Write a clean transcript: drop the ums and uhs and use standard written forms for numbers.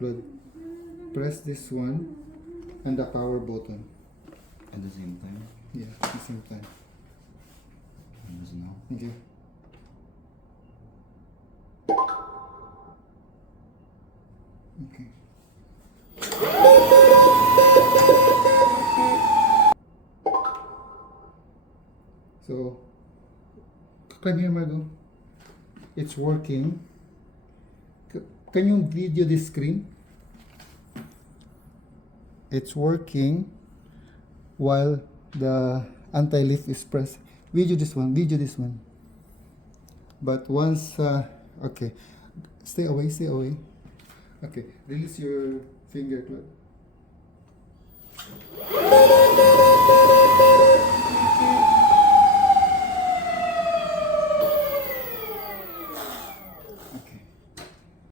Blood. Press this one and the power button. At the same time. Yeah, at the same time. Now. Okay. Okay. So, come here, Margo. It's working. Can you video this screen? It's working while the anti-lift is pressed. Video this one, video this one. But once, okay, stay away, stay away. Okay, release your finger, Claude.